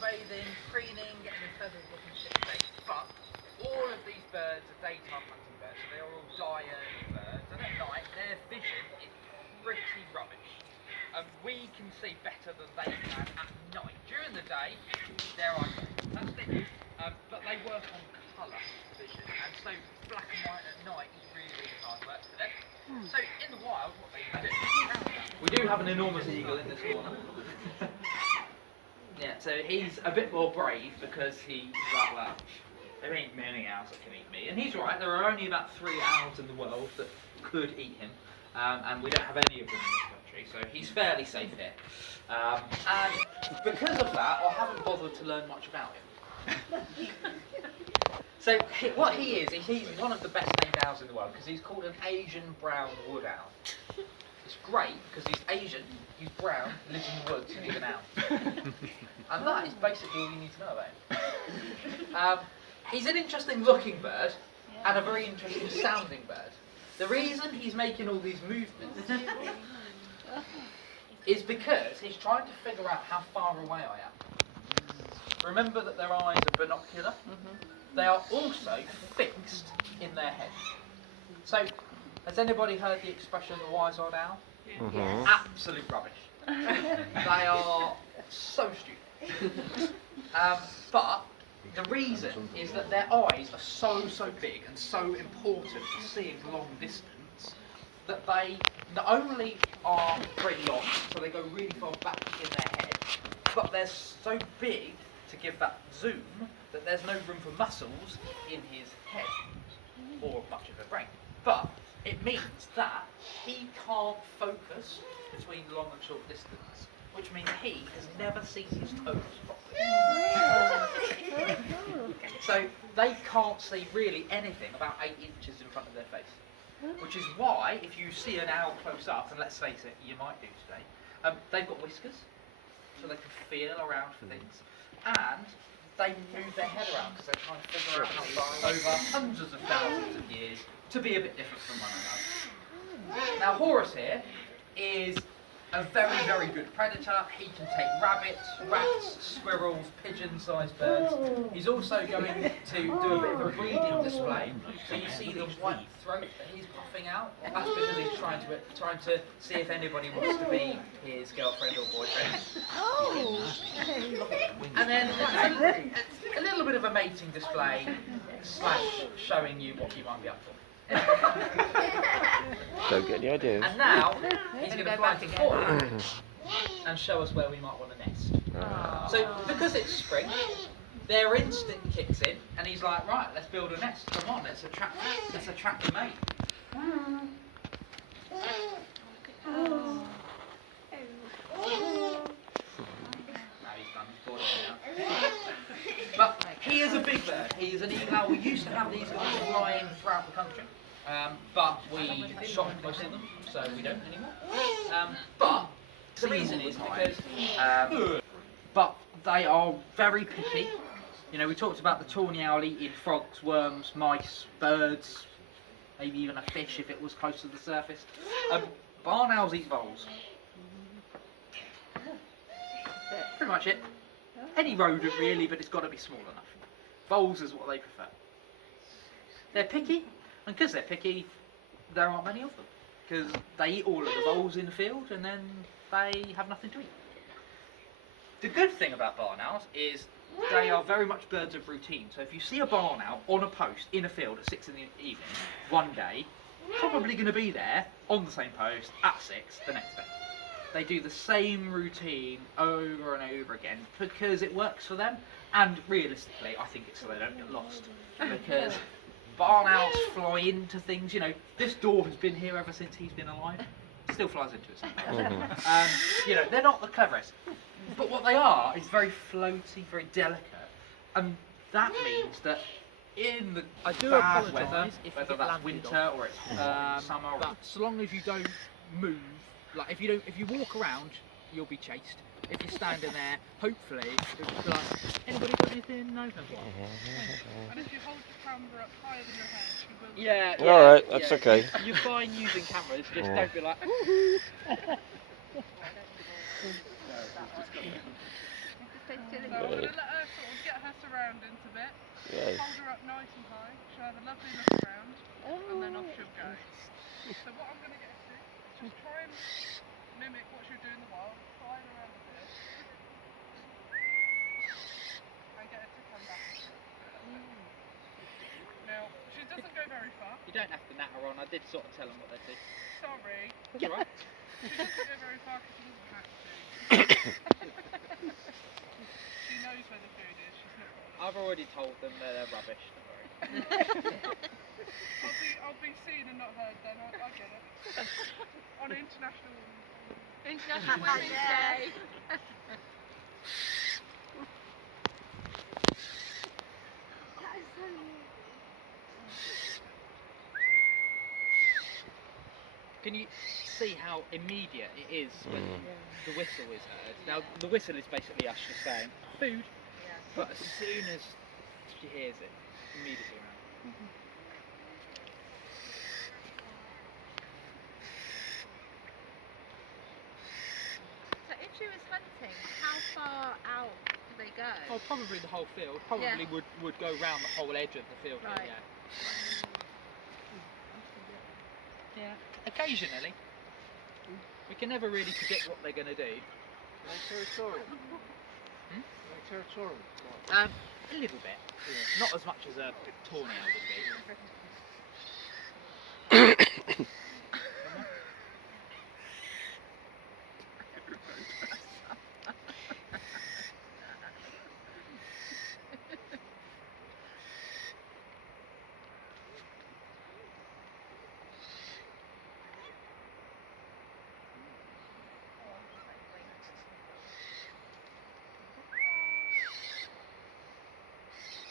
sunbathing, preening, getting their feathers looking shit-faced. But all of these birds are daytime hunting birds, so they are all die-early birds. And at night, their vision is pretty rubbish. We can see better than they can at night. During the day, they're eyesight. That's it. But they work on colour vision, and so black and white at night is really, really hard work for them. So in the wild, what they do, we do have an enormous eagle in this corner. Yeah, so he's a bit more brave because he's like, well, there ain't many owls that can eat me. And he's right, there are only about 3 owls in the world that could eat him, and we don't have any of them in this country, so he's fairly safe here. And because of that, I haven't bothered to learn much about him. So what he is, he's one of the best named owls in the world because he's called an Asian brown wood owl. It's great because he's Asian, he's brown, lives in the woods, and he's an owl. And that is basically all you need to know about him. He's an interesting looking bird and a very interesting sounding bird. The reason he's making all these movements is because he's trying to figure out how far away I am. Remember that their eyes are binocular. They are also fixed in their head. So, has anybody heard the expression the wise-eyed owl? Yes. Absolute rubbish. They are so stupid. But the reason is that their eyes are so big and so important for seeing long distance that they not only are very long, so they go really far back in their head, but they're so big to give that zoom that there's no room for muscles in his head or much of a brain. But it means that he can't focus between long and short distance, which means he has never seen his toes properly. So they can't see really anything about 8 inches in front of their face. Which is why, if you see an owl close up, and let's face it, you might do today, they've got whiskers, so they can feel around for things. And they move their head around because they're trying to figure out how far over hundreds of thousands of years to be a bit different from one another. Now Horus here is a very good predator. He can take rabbits, rats, squirrels, pigeon-sized birds. He's also going to do a bit of a breeding display. So you see the white throat that he's puffing out. That's because he's trying to see if anybody wants to be his girlfriend or boyfriend. And then a little bit of a mating display / showing you what he might be up for. Don't get any idea. And now he's going to fly to Norfolk and show us where we might want to nest. So because it's spring, their instinct kicks in, and he's like, right, let's build a nest. Come on, let's attract a mate. But he is a big bird. He is an eagle. We used to have these guys flying throughout the country, but we shot most of them, so we don't anymore. But the reason is because, but they are very picky. You know, we talked about the tawny owl eating frogs, worms, mice, birds, maybe even a fish if it was close to the surface. Barn owls eat voles. Pretty much it. Any rodent really, but it's got to be small enough. Voles is what they prefer. They're picky, and because they're picky, there aren't many of them. Because they eat all of the voles in the field, and then they have nothing to eat. The good thing about barn owls is they are very much birds of routine. So if you see a barn owl on a post in a field at 6 in the evening, one day, probably going to be there on the same post at 6 the next day. They do the same routine over and over again because it works for them, and realistically I think it's so they don't get lost, because barn owls fly into things. You know, this door has been here ever since he's been alive, still flies into it sometimes. You know, they're not the cleverest, but what they are is very floaty, very delicate, and that means that in the bad weather, whether that's winter or it's summer, but so long as you don't move, like if you walk around, you'll be chased. If you're standing there, hopefully, it'll be like, anybody got anything? No. And if you hold the camera up higher than your head, you will. Yeah. Alright, that's okay. You're fine using cameras, just don't be like. So I'm going to let her sort of get her surroundings a bit. Yeah. Hold her up nice and high. She'll have a lovely look around. And then off she'll go. So what I'm going to get her to do is just try and mimic what she'll do in the wild. Fly her around a bit. And get her to come back. Now, she doesn't go very far. You don't have to natter on. I did sort of tell them what they do. Sorry. That's all right. She doesn't go very far because she doesn't have to. She knows where the food is. She's not got to look. I've already told them they're rubbish. Don't worry. I'll be seen and not heard then. I get it. On International Women's Day. Can you see how immediate it is when the whistle is heard? Now, the whistle is basically us just saying food, but as soon as she hears it, immediately around. So if she was hunting, how far out do they go? Oh, probably the whole field. Probably would go round the whole edge of the field. Right. Yeah. Yeah. Occasionally. We can never really predict what they're going to do. Territorial. Hmm? Territorial. A little bit. Yeah. Not as much as a tornado would be.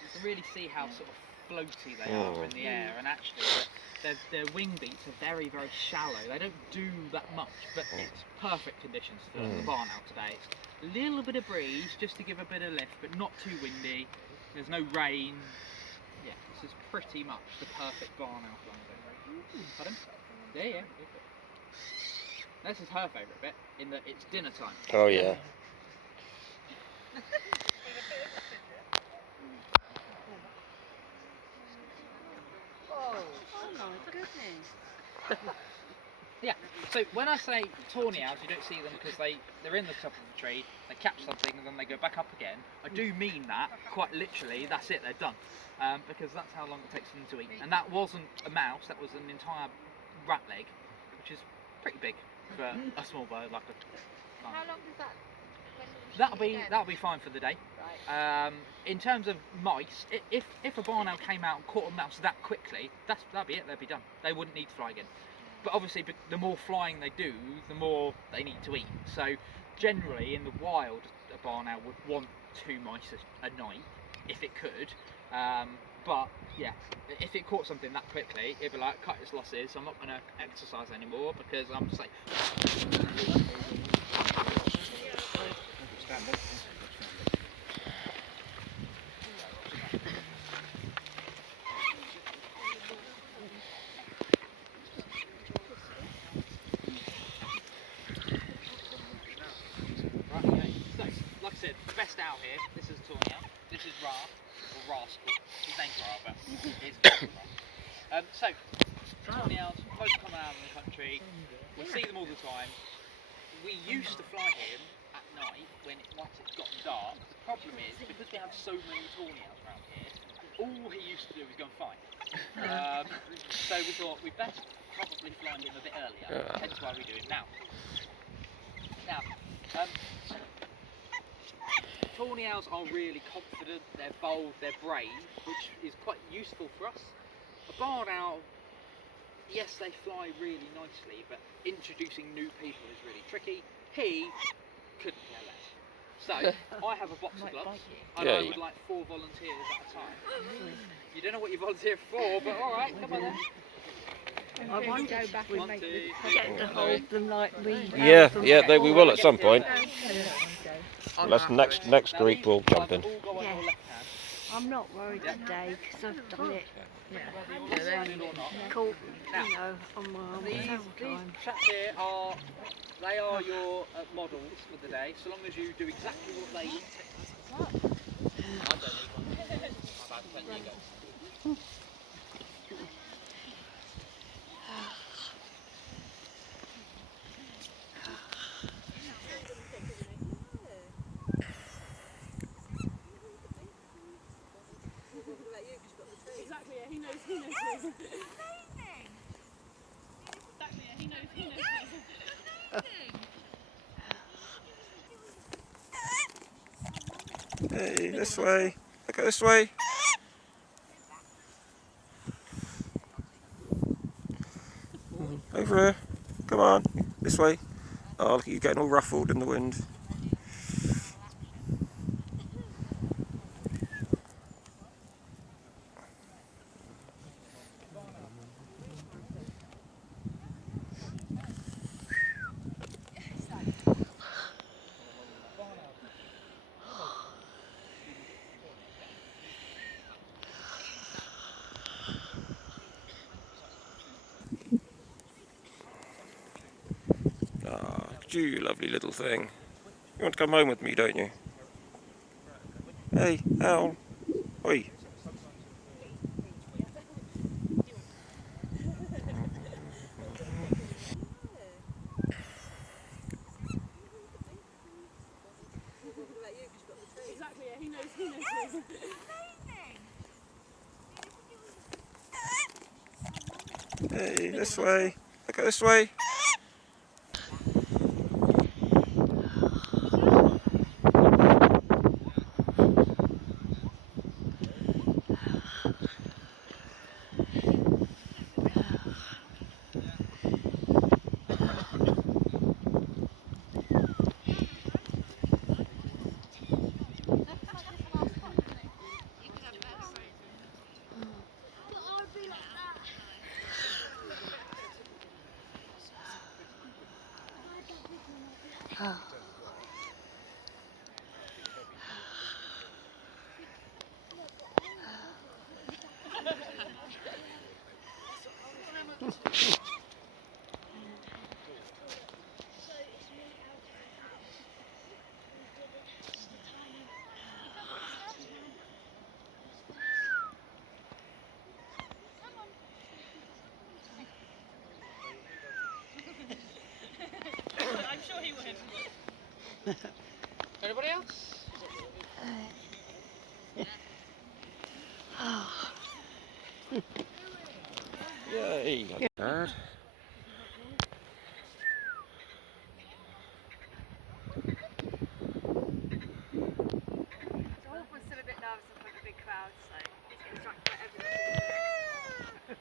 You can really see how sort of floaty they are in the air, and actually their wing beats are very, very shallow. They don't do that much, but it's perfect conditions for the barn owl today. It's a little bit of breeze just to give a bit of lift, but not too windy. There's no rain. Yeah, this is pretty much the perfect barn owl flying day. Pardon? Yeah. This is her favourite bit, in that it's dinner time. Oh yeah. Oh my goodness. Yeah, so when I say tawny owls, you don't see them because they're in the top of the tree, they catch something and then they go back up again. I do mean that, quite literally, that's it, they're done. Because that's how long it takes them to eat. And that wasn't a mouse, that was an entire rat leg, which is pretty big for a small bird like a... How long does that? That'll be fine for the day. Right. In terms of mice, if a barn owl came out and caught a mouse that quickly, that'd be it. They'd be done. They wouldn't need to fly again. But obviously, the more flying they do, the more they need to eat. So generally, in the wild, a barn owl would want 2 mice a night if it could. But yeah, if it caught something that quickly, it'd be like, cut its losses. I'm not going to exercise anymore because I'm safe. Best owl here. This is Tawny Owl. This is Ra, or Rascal. His name's Ra, but it's Ra. So, Tawny Owls, most common owl in the country. We see them all the time. We used to fly him at night once it's gotten dark. The problem is, because we have so many Tawny Owls around here, all he used to do was go and fight. So we thought we'd best probably fly him a bit earlier, hence why we do it now. Now, Tawny owls are really confident, they're bold, they're brave, which is quite useful for us. A barn owl, yes, they fly really nicely, but introducing new people is really tricky. He couldn't care less. So, I have a box of gloves, and I would like 4 volunteers at a time. You don't know what you volunteer for, but alright, come on then. I won't go back and make the get to hold them like we Yeah, we will at some point. Well, that's next group will jump in. Yeah. I'm not worried today because I've done it. Caught, on my arm These several times. chaps here are They are your models for the day, so long as you do exactly what they... I don't need one. I've had plenty of go. Exactly, yeah, he knows. Exactly, yeah, he knows. Hey, this way. Look at this way. Over here. Come on. This way. Oh, look at you getting all ruffled in the wind. Ah, you lovely little thing. You want to come home with me, don't you? Hey, Al. Oi. Exactly, yeah, he knows. Hey, this way. Look at this way. I'm sure he would. Anybody else? Yay. Dad. Norfolk was still a bit nervous in front of a big crowd, so he's getting distracted by everything.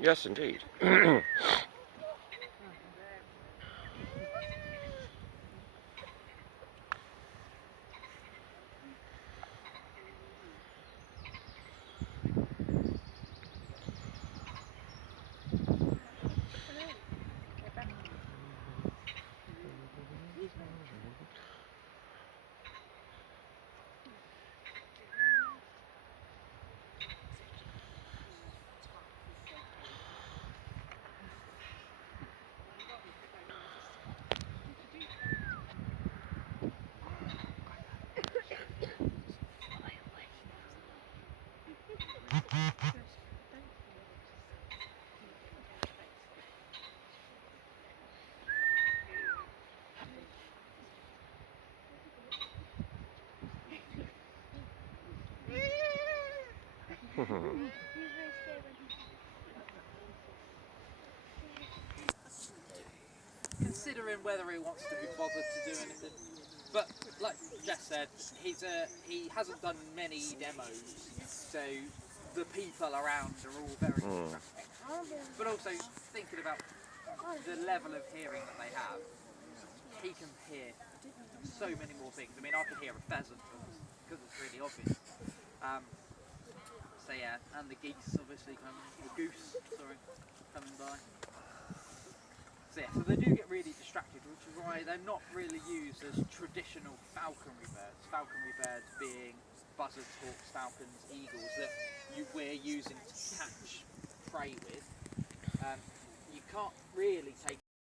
Yes, indeed. Considering whether he wants to be bothered to do anything. But like Jess said, he hasn't done many demos, so the people around are all very distracting. But also thinking about the level of hearing that they have, he can hear so many more things. I mean, I can hear a pheasant because it's really obvious. So yeah, and the geese obviously coming by. So yeah, so they do get really distracted, which is why they're not really used as traditional falconry birds. Falconry birds being buzzards, hawks, falcons, eagles that we're using to catch prey with. You can't really take